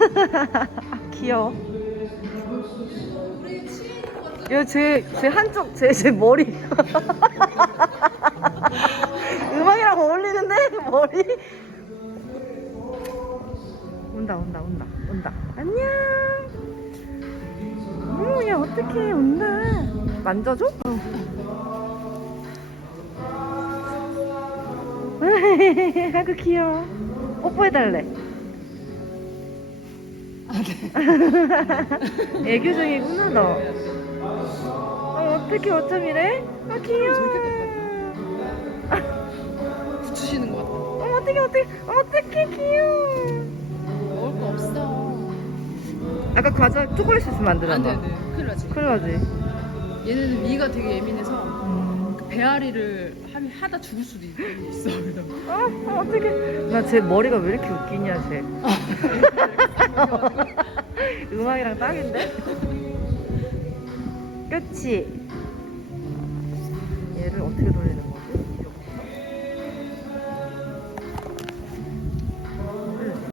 귀여워. 야, 제, 제 한쪽, 제, 제 머리. 음악이랑 어울리는데? 머리? 온다, 온다, 온다, 온다. 안녕. 오, 야, 어떡해, 온다. 만져줘? 아이고, 귀여워. 뽀뽀해달래. 애교 중이구나, 너. 어, 어떡해, 어쩜 이래? 아, 귀여워. 붙이시는 것 같아. 어, 어떡해, 어떡해, 어떡해, 귀여워. 먹을 거 없어. 아까 과자 초콜릿 있으면 안 되나 안 돼, 봐. 안 돼. 큰일 나지. 큰일 나지. 얘는 미가 되게 예민해서 음. 그 배앓이를 하다 죽을 수도 있- 있어. 그래서 어, 어, 어떡해. 나제 머리가 왜 이렇게 웃기냐, 쟤. 음악이랑 딱인데? 그치? 얘를 어떻게 돌리는